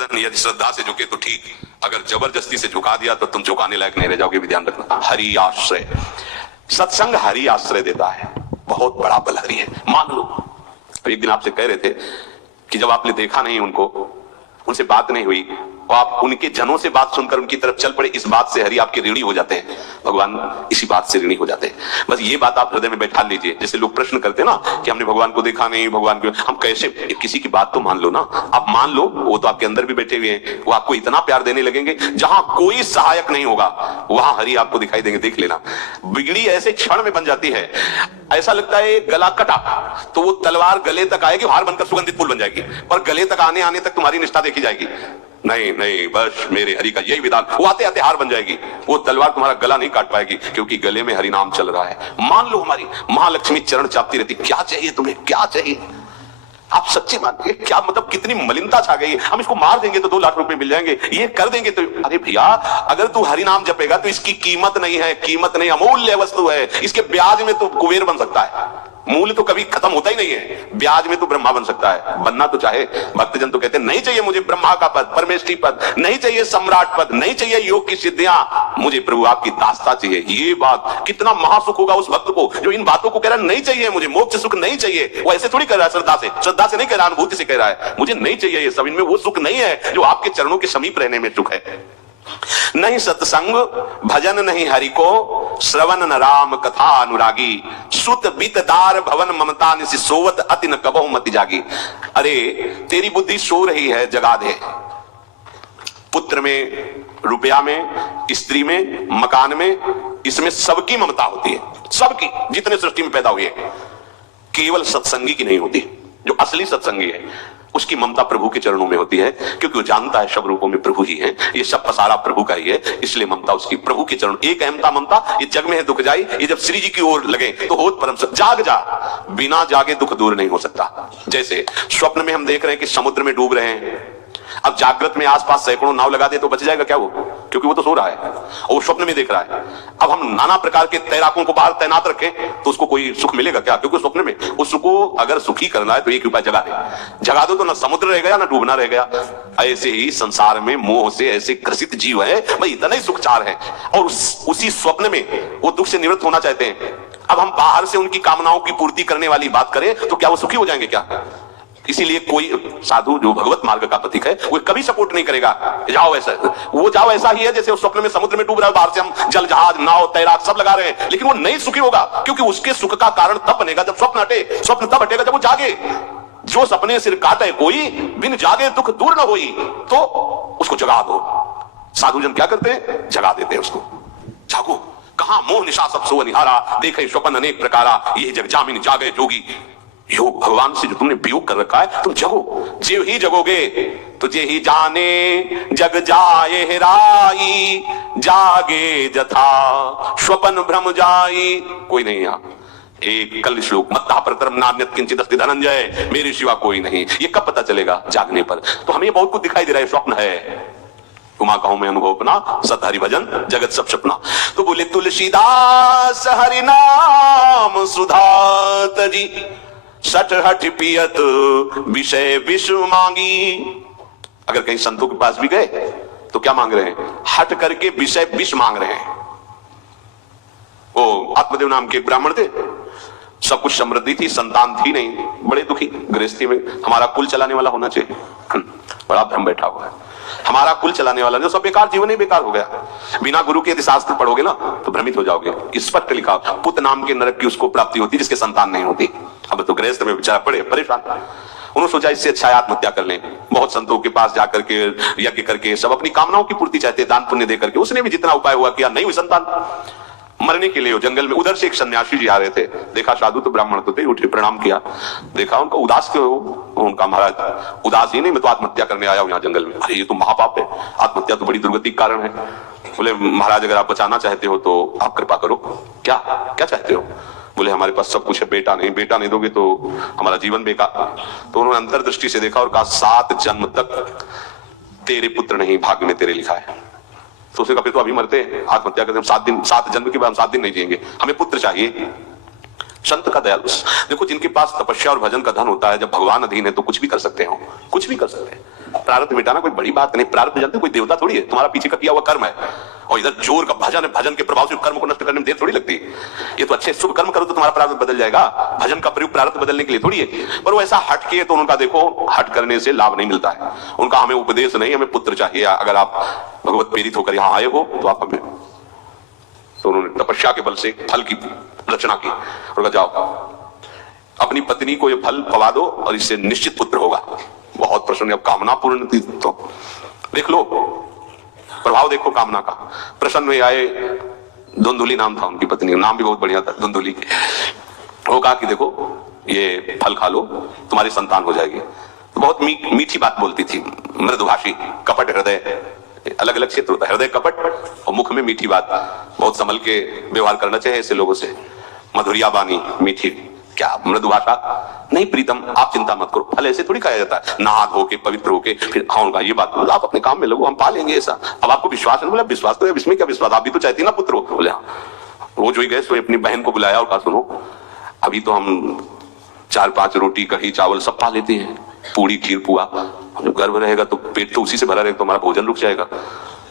यदि श्रद्धा से झुके तो ठीक, अगर जबरदस्ती से झुका दिया तो तुम झुकाने लायक नहीं रह जाओगे, भी ध्यान रखना। हरि आश्रय, सत्संग हरि आश्रय देता है, बहुत बड़ा बल हरि है, मान लो। एक दिन आपसे कह रहे थे कि जब आपने देखा नहीं उनको, उनसे बात नहीं हुई, और आप उनके जनों से बात सुनकर उनकी तरफ चल पड़े, इस बात से हरि आपके ऋणी हो जाते हैं, भगवान इसी बात से ऋणी हो जाते हैं। बस ये बात आप हृदय में बैठा लीजिए। जैसे लोग प्रश्न करते हैं ना कि हमने भगवान को देखा नहीं, भगवान को हम कैसे, किसी की बात तो मान लो ना, आप मान लो, वो तो आपके अंदर भी बैठे हुए हैं, वो आपको इतना प्यार देने लगेंगे, जहां कोई सहायक नहीं होगा वहां हरि आपको दिखाई देंगे। देख लेना, बिगड़ी ऐसे क्षण में बन जाती है, ऐसा लगता है गला कटा तो वो तलवार गले तक आएगी, हार बनकर सुगंधित फूल बन जाएगी, पर गले तक आने तक तुम्हारी निष्ठा देखी जाएगी। नहीं नहीं, बस मेरे हरि का यही विधान, वो आते आते हार बन जाएगी, वो तलवार तुम्हारा गला नहीं काट पाएगी, क्योंकि गले में हरि नाम चल रहा है। मान लो हमारी महालक्ष्मी चरण चापती रहती, क्या चाहिए तुम्हें, क्या चाहिए, आप सच्चे मानिए, क्या मतलब कितनी मलिनता छा गई। हम इसको मार देंगे तो 2 लाख रुपए मिल जाएंगे, ये कर देंगे तो, अरे भैया अगर तू हरि नाम जपेगा तो इसकी कीमत नहीं है, कीमत नहीं, अमूल्य वस्तु है, इसके ब्याज में तो कुबेर बन सकता है, मूल्य तो कभी खत्म होता ही नहीं है, ब्याज में तो ब्रह्मा बन सकता है, बनना तो चाहे। भक्तजन तो कहते हैं नहीं चाहिए मुझे ब्रह्मा का पद, परमेश्वरी पद, नहीं चाहिए सम्राट पद, नहीं चाहिए योग की सिद्धियां, मुझे प्रभु आपकी दास्ता चाहिए। ये बात कितना महासुख होगा उस भक्त को जो इन बातों को कह रहा है, नहीं चाहिए मुझे मोक्ष सुख नहीं चाहिए। वो ऐसे थोड़ी कह रहा है, श्रद्धा से नहीं कह रहा, अनुभूति से कह रहा है, मुझे नहीं चाहिए ये सब, इनमें वो सुख नहीं है जो आपके चरणों के समीप रहने में सुख है। नहीं सत्संग भजन नहीं हरि को, श्रवण न राम कथा अनुरागी, सुत बीतदार भवन ममता निसि सोवत अति न कबहु मति जागी। अरे तेरी बुद्धि सो रही है, जगा दे। पुत्र में, रुपया में, स्त्री में, मकान में, इसमें सबकी ममता होती है, सबकी, जितने सृष्टि में पैदा हुए, केवल सत्संगी की नहीं होती। जो असली सत्संगी है उसकी ममता प्रभु के चरणों में होती है, क्योंकि वो जानता है सब रूपों में प्रभु ही है, ये सब पसारा प्रभु का ही है, इसलिए ममता उसकी प्रभु के चरण। एक अहमता ममता, ये जग में है दुख जाई, ये जब श्री जी की ओर लगे तो होत परम सुख। जाग जा, बिना जागे दुख दूर नहीं हो सकता। जैसे स्वप्न में हम देख रहे हैं कि समुद्र में डूब रहे हैं, अब जागृत में आसपास सैकड़ों नाव लगा दे तो बच जाएगा क्या वो, क्योंकि वो तो सो रहा है और वो स्वप्न में देख रहा है। अब हम नाना प्रकार के तैराकों को बाहर तैनात रखें तो उसको कोई सुख मिलेगा क्या, क्योंकि स्वप्न में उसको अगर सुखी करना है तो एक उपाय जगा दे, जगा दो तो ना समुद्र रह गया ना डूबना रह गया। ऐसे ही संसार में मोह से ऐसे ग्रसित जीव है, भाई इतना ही सुखचार है, और उसी स्वप्न में वो दुख से निवृत्त होना चाहते हैं। अब हम बाहर से उनकी कामनाओं की पूर्ति करने वाली बात करें तो क्या वो सुखी हो जाएंगे क्या? इसीलिए कोई साधु जो भगवत मार्ग का पथिक है वो कभी सपोर्ट नहीं करेगा जाओ ऐसा, वो जाओ ऐसा ही है जैसे उस स्वप्न में समुद्र में डूब रहा है, बाहर से हम जल जहाज नाव तैराक सब लगा रहे हैं, लेकिन वो नहीं सुखी होगा, क्योंकि उसके सुख का कारण तब बनेगा जब स्वप्न हटे। स्वप्न तब हटेगा जब वो जागे। जो सपने सिर काटे कोई, बिन जागे दुख दूर न होई, तो उसको जगा दो। साधुजन क्या करते हैं, जगा देते हैं उसको। जागो, कहां मोह निशा सब सो निहारा, देखे स्वप्न अनेक प्रकारा, ये जग जामिन जागे जोगी। योग भगवान से जो तुमने वियोग कर रखा है, तुम जगो, जे ही जगोगे तुझे ही जाने जग जाए हेराई, जागे जथा स्वपन भ्रम जाई। कोई नहीं यहाँ, एक कल श्लोक मत्ता परतरम नान्यत किंचित अस्ति धनंजय, मेरे सिवा कोई नहीं, ये कब पता चलेगा, जागने पर। तो हमें बहुत कुछ दिखाई दे रहा है, स्वप्न है, उमा कहूं मैं अनुभव अपना, सत हरि भजन जगत सब सपना। तो बोले तुलसीदास हरि नाम सुधा तजी, सठ हठ पियत विषय विश्व मांगी। अगर कहीं संतों के पास भी गए तो क्या मांग रहे हैं, हट करके विषय विष मांग रहे हैं। वो आत्मदेव नाम के ब्राह्मण थे, सब कुछ समृद्धि थी, संतान थी नहीं, बड़े दुखी गृहस्थी में। हमारा कुल चलाने वाला होना चाहिए, बड़ा भ्रम बैठा हुआ है, हमारा कुल चलाने वाला जो सब बेकार, जीवन ही बेकार हो गया। बिना गुरु के यदि शास्त्र पढ़ोगे ना तो भ्रमित हो जाओगे। स्पष्ट लिखा, पुत्र नाम के नरक की उसको प्राप्ति होती जिसके संतान नहीं होती। अब तो गृहस्थ में बेचारा पड़े परेशान, उन्होंने सोचा इससे अच्छा आत्महत्या कर लें। बहुत संतों के पास जाकर के यज्ञ करके सब अपनी कामनाओं की पूर्ति चाहते, दान पुण्य दे करके। उसने भी जितना उपाय हुआ किया, नहीं हुई संतान, मरने के लिए वो जंगल में। उधर से एक सन्यासी जी आ रहे थे, देखा साधु तो ब्राह्मण तो थे, उठे प्रणाम किया, देखा उनका उदास क्यों, उनका महाराज उदास ही नहीं, मैं तो आत्महत्या करने आया हूं यहाँ जंगल में। अरे ये तो महापाप है, आत्महत्या तो बड़ी दुर्गति का कारण है। बोले महाराज अगर आप बचाना चाहते हो तो आप कृपा करो। क्या क्या चाहते हो? बोले हमारे पास सब कुछ है, बेटा नहीं दोगे तो हमारा जीवन बेकार। तो उन्होंने अंतर्दृष्टि से देखा और कहा 7 जन्म तक तेरे पुत्र नहीं भाग्य में तेरे लिखा है। तो उसने कहा फिर तो अभी मरते हैं, आत्महत्या करते हैं, 7 जन्म के बाद हम 7 दिन नहीं जिएंगे, हमें पुत्र चाहिए। संत का दयालु देखो, जिनके पास तपस्या और भजन का धन होता है, जब भगवान अधीन है तो कुछ भी कर सकते हो, कुछ भी कर सकते हैं। प्रारब्ध मिटाना कोई बड़ी बात नहीं। प्रारब्ध जानते हो कोई देवता थोड़ी है, तुम्हारा पीछे का किया हुआ कर्म है। और इधर जोर का भजन है, भजन के प्रभाव से कर्म को नष्ट करने में देर थोड़ी लगती है। ये तो अच्छे शुभ कर्म करो तो तुम्हारा प्रारब्ध बदल जाएगा। भजन का प्रयोग प्रारब्ध बदलने के लिए थोड़ी है। पर वो ऐसा हट के, तो उनका देखो हट करने से लाभ नहीं मिलता है। उनका हमें उपदेश नहीं, हमें पुत्र चाहिए। अगर आप भगवत प्रेरित होकर यहाँ आए हो तो आप हमें, तो उन्होंने तपस्या के बल से फल की रचना की और जाओ अपनी पत्नी को ये फल पवा दो और इससे निश्चित पुत्र होगा। बहुत प्रसन्न, अब कामना पूर्ण थी तो देख लो प्रभाव, देखो कामना का। प्रसन्न हुए आए, धुंधुली नाम था उनकी पत्नी, नाम भी बहुत बढ़िया था धुंधुली। वो कहा कि देखो ये फल खा लो, तुम्हारी संतान हो जाएगी। तो बहुत मीठी बात बोलती थी, मृदुभाषी, कपट हृदय, अलग अलग क्षेत्र होता है, हृदय कपट और मुख में मीठी बात। बहुत संभल के व्यवहार करना चाहिए ऐसे लोगों से। मधुरिया बानी, मीठी, क्या मृदु भाषा नहीं। प्रीतम आप चिंता मत करो, फल ऐसे थोड़ी खाया जाता है, नहा धो के पवित्र होके फिर। हाँ उनका ये बात बोला, आप अपने काम में लगो, हम पा लेंगे ऐसा। अब आपको विश्वास नहीं, बोला विश्वास तो है, इसमें क्या विश्वास, आप भी तो चाहती ना पुत्र हो। बोले हाँ। रोज वही गए, तो अपनी बहन को बुलाया और कहा सुनो अभी तो हम 4-5 रोटी कढ़ी चावल सब पा लेते हैं, पूरी खीर पुआ, जब गर्भ रहेगा तो पेट तो उसी से भरा रहेगा, तो हमारा भोजन रुक जाएगा।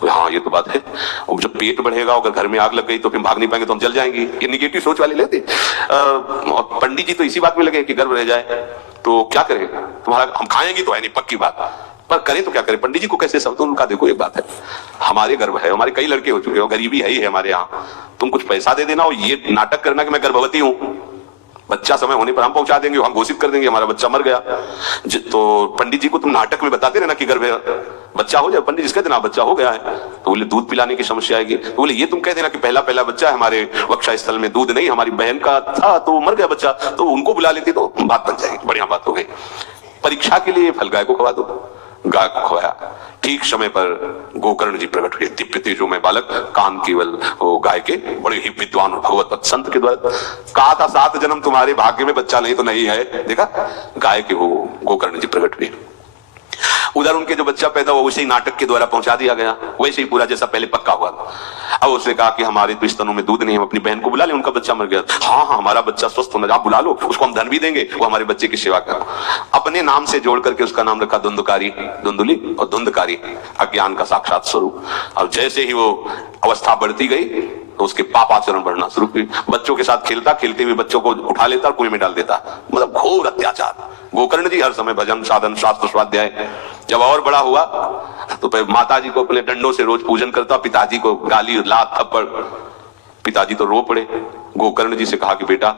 हाँ ये तो बात है। और जब पेट बढ़ेगा, अगर घर में आग लग गई तो फिर भाग नहीं पाएंगे, तो हम जल जाएंगे। ये निगेटिव सोच वाले लेते। और पंडित जी तो इसी बात में लगे कि गर्भ रह जाए तो क्या करें, तुम्हारा हम खाएंगे तो है नहीं, पक्की बात, पर करें तो क्या करें। पंडित जी को कैसे सब, तो उनका देखो एक बात है, हमारे गर्भ है, हमारे कई लड़के हो चुके हो, गरीबी है ही है हमारे यहाँ, तुम कुछ पैसा दे देना और ये नाटक करना कि मैं गर्भवती हूँ, बच्चा समय होने पर हम पहुंचा देंगे, हम घोषित कर देंगे हमारा बच्चा मर गया। तो पंडित जी को तुम नाटक में बताते रहना कि गर्भ है, बच्चा हो जाए। पंडित जी कहते ना बच्चा हो गया है, तो बोले दूध पिलाने की समस्या आएगी। तो बोले ये तुम कह देना कि पहला बच्चा है, हमारे वक्षा स्थल में दूध नहीं, हमारी बहन का था तो मर गया बच्चा, तो उनको बुला लेती तो बात बन जाएगी, बढ़िया बात हो गई। परीक्षा के लिए फल गाय को खवा दो, गाय को खवाया। ठीक समय पर गोकर्ण जी प्रकट हुए, दिव्य तेजो में बालक, कान केवल वो गाय के, बड़े ही विद्वान और भगवत संत के द्वारा। कहा था 7 जन्म तुम्हारे भाग्य में, बच्चा नहीं तो नहीं है, देखा गाय के वो गोकर्ण जी प्रकट हुए। उधर उनके जो बच्चा पैदा हुआ वैसे ही नाटक के द्वारा पहुंचा दिया गया, वैसे ही पूरा जैसा पहले पक्का हुआ। अब उसने कहा कि हमारे तो स्तनों में दूध नहीं, हम अपनी बहन को बुला ले, उनका बच्चा मर गया। हाँ हाँ हमारा बच्चा स्वस्थ होना, आप बुला लो, उसको हम धन भी देंगे, वो हमारे बच्चे की सेवा करो। अपने नाम से जोड़ करके उसका नाम रखा धुंधकारी, धुंधुली और धुंधकारी, अज्ञान का साक्षात स्वरूप। और जैसे ही वो अवस्था बढ़ती गई तो उसके पाप आचरण बढ़ना शुरू हुई। बच्चों के साथ खेलता, खेलते हुए बच्चों को उठा लेता और कुएं में डाल देता, मतलब घोर अत्याचार। गोकर्ण जी हर समय भजन साधन शास्त्र स्वाध्याय। जब और बड़ा हुआ तो फिर माता जी को अपने डंडों से रोज पूजन करता, पिताजी को गाली लात थप्पड़। पिताजी तो रो पड़े। गोकर्ण जी से कहा कि बेटा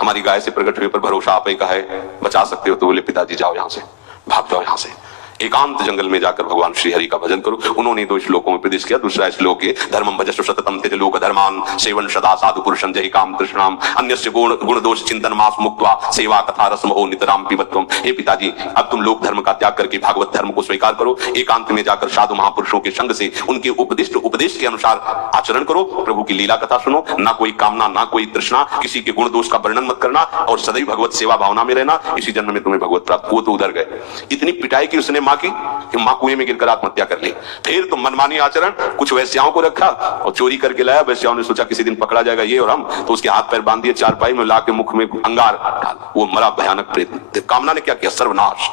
हमारी गाय से प्रकट हुए पर भरोसा आप ही का है, बचा सकते हो। तो बोले पिताजी जाओ यहाँ से, भाग जाओ यहाँ से, एकांत जंगल में जाकर भगवान श्री हरि का भजन करो। उन्होंने 2 श्लोकों में प्रदेश किया। दूसरा श्लोक है धर्मम भजस्व सततम त्यज लोक धर्मान सेवन सदा साधु पुरुषं जहि काम तृष्णाम अन्यस्य गुण दोष चिंतन मास मुक्त्वा सेवा कथा रसम हो नितराम पिबत्वम। हे पिताजी अब तुम लोक धर्म का त्याग करके भागवत धर्म को स्वीकार करो, एकांत में जाकर साधु महापुरुषों के संग से उनके उपदिष्ट उपदेश के अनुसार आचरण करो, प्रभु की लीला कथा सुनो, ना कोई कामना ना कोई तृष्णा, किसी के गुण दोष का वर्णन मत करना और सदैव भगवत सेवा भावना में रहना, इसी जन्म में तुम्हें भगवत प्राप्त। वो तो उधर गए। इतनी पिटाई की उसने मां की, मां कुएं में गिरकर आत्महत्या कर ली। फिर तो मनमानी आचरण, कुछ वैश्याओं को रखा और चोरी करके लाया। वैश्याओं ने सोचा किसी दिन पकड़ा जाएगा ये और हम, तो उसके हाथ पैर बांध दिए, चारपाई में ला के मुख में अंगार डाल, वो मरा भयानक प्रेत। कामना ने क्या किया, सर्वनाश।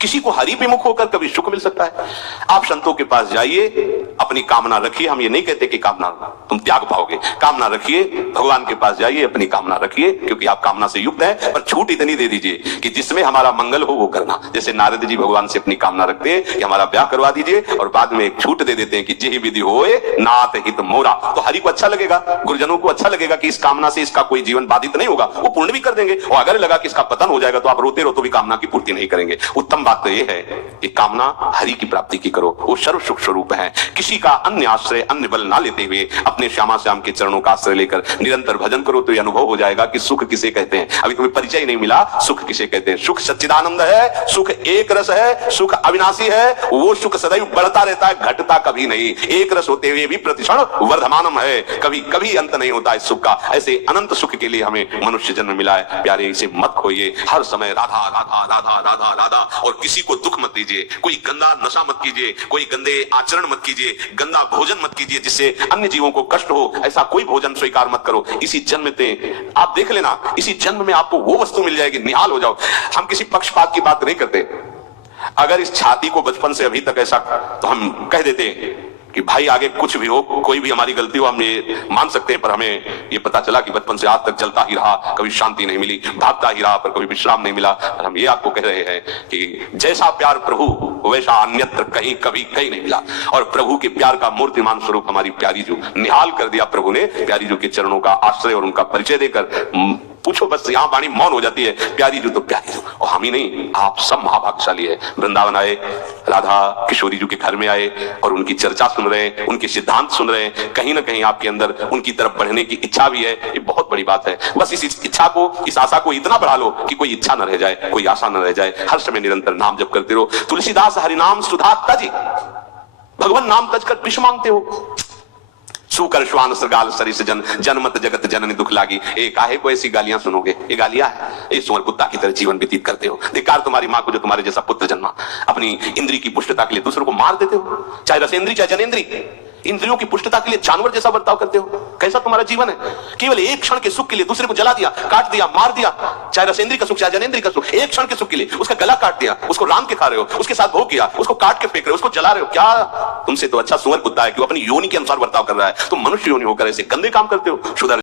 किसी को हरि पे मुख होकर कभी सुख मिल सकता है। आप संतों के पास जाइए, अपनी कामना रखिए। हम ये नहीं कहते कि कामना तुम त्याग पाओगे, कामना रखिए, भगवान के पास जाइए, अपनी कामना रखिए, क्योंकि आप कामना से युक्त हैं। पर छूट इतनी दे दीजिए कि जिसमें हमारा मंगल हो वो करना। जैसे नारद जी भगवान से अपनी कामना रखते हैं कि हमारा ब्याह करवा दीजिए, और बाद में एक छूट दे देते हैं कि जेहि विधि होए नाथ हित मोरा। तो हरि को अच्छा लगेगा, गुरुजनों को अच्छा लगेगा कि इस कामना से इसका कोई जीवन बाधित नहीं होगा, वो पूर्ण भी कर देंगे। और अगर लगा कि इसका पतन हो जाएगा तो आप रोते रहो तो भी कामना की पूर्ति नहीं करेंगे। उत्तम बात तो ये है कि कामना हरि की प्राप्ति की करो, वो सर्व सुख स्वरूप है। किसी का अन्य आश्रय अन्य बल ना लेते हुए अपने श्यामा श्याम के चरणों का आश्रय लेकर निरंतर भजन करो तो ये अनुभव हो जाएगा कि सुख किसे कहते हैं। अभी तुम्हें परिचय नहीं मिला, सुख किसे कहते हैं। सुख सच्चिदानंद है, सुख एक रस है, सुख अविनाशी है। वो सुख सदैव बढ़ता रहता है, घटता कभी नहीं। एक रस होते हुए भी प्रतिक्षण वर्धमानम है, कभी कभी अंत नहीं होता इस सुख का। ऐसे अनंत सुख के लिए हमें मनुष्य जन्म मिला है। प्यारे इसे मत खोइए, हर समय राधा राधा राधा राधा राधा, और किसी को दुख मत दीजिए, कोई गंदा नशा मत कीजिए, कोई गंदे आचरण मत कीजिए, गंदा भोजन मत कीजिए जिससे अन्य जीवों को कष्ट हो। ऐसा कोई भोजन स्वीकार मत करो। इसी जन्म में आप देख लेना, इसी जन्म में आपको वो वस्तु मिल जाएगी, निहाल हो जाओ। हम किसी पक्षपात की बात नहीं करते। अगर इस छाती को बचपन से अभी तक ऐसा, तो हम कह देते कि भाई आगे कुछ भी हो, कोई भी हमारी गलती हो, हम ये मान सकते हैं, पर हमें ये पता चला कि बचपन से आज तक जलता ही रहा, कभी शांति नहीं मिली, भागता ही रहा, पर कभी विश्राम नहीं मिला। और हम ये आपको कह रहे हैं कि जैसा प्यार प्रभु वैसा अन्यत्र कहीं कभी कहीं नहीं मिला। और प्रभु के प्यार का मूर्तिमान स्वरूप हमारी प्यारी जो निहाल कर दिया प्रभु ने, प्यारी जो के चरणों का आश्रय और उनका परिचय देकर पूछो बस, यहां वाणी मौन हो जाती है। प्यारी जो तो प्यारी जो, और हम ही नहीं, आप सब महाभाग्यशाली है। वृंदावन आए, राधा किशोरी जी के घर में आए और उनकी चर्चा सुन रहे हैं, उनके सिद्धांत सुन रहे हैं। कहीं ना कहीं आपके अंदर उनकी तरफ बढ़ने की इच्छा भी है, ये बहुत बड़ी बात है। बस इस इच्छा को, इस आशा को इतना बढ़ा लो कि कोई इच्छा न रह जाए, कोई आशा न रह जाए। हर समय निरंतर नाम जप करते रहो। तुलसीदास हरिनाम सुधा तज, भगवान नाम तज कर विष मांगते हो। सुकर श्वान सृगाल सरिस जन, जनमत जगत जननी दुख लागी। ए काहे को ऐसी गालियां सुनोगे, ये गालियां है। ये सुअर कुत्ता की तरह जीवन व्यतीत करते हो। धिक्कार तुम्हारी मां को जो तुम्हारे जैसा पुत्र जन्मा। अपनी इंद्री की पुष्टता के लिए दूसरों को मार देते हो, चाहे रसेंद्री चाहे जनेंद्री। इंद्रियों की पुष्टता के लिए जानवर जैसा बर्ताव करते हो। कैसा तुम्हारा जीवन है। केवल एक क्षण के सुख के लिए दूसरे को जला दिया, काट दिया, मार दिया। चाहे रसेंद्री का सुख चाहे जनेंद्री का सुख, एक क्षण के सुख के लिए उसका गला काट दिया, उसको राम के खा रहे हो, उसके साथ भोग किया, उसको काट के फेंक रहे हो, उसको जला रहे हो। क्या तुमसे तो अच्छा सुअर कुत्ता है कि वो अपनी योनि के अनुसार बर्ताव कर रहा है। तुम मनुष्य योनि होकर ऐसे गंदे काम करते हो। सुधर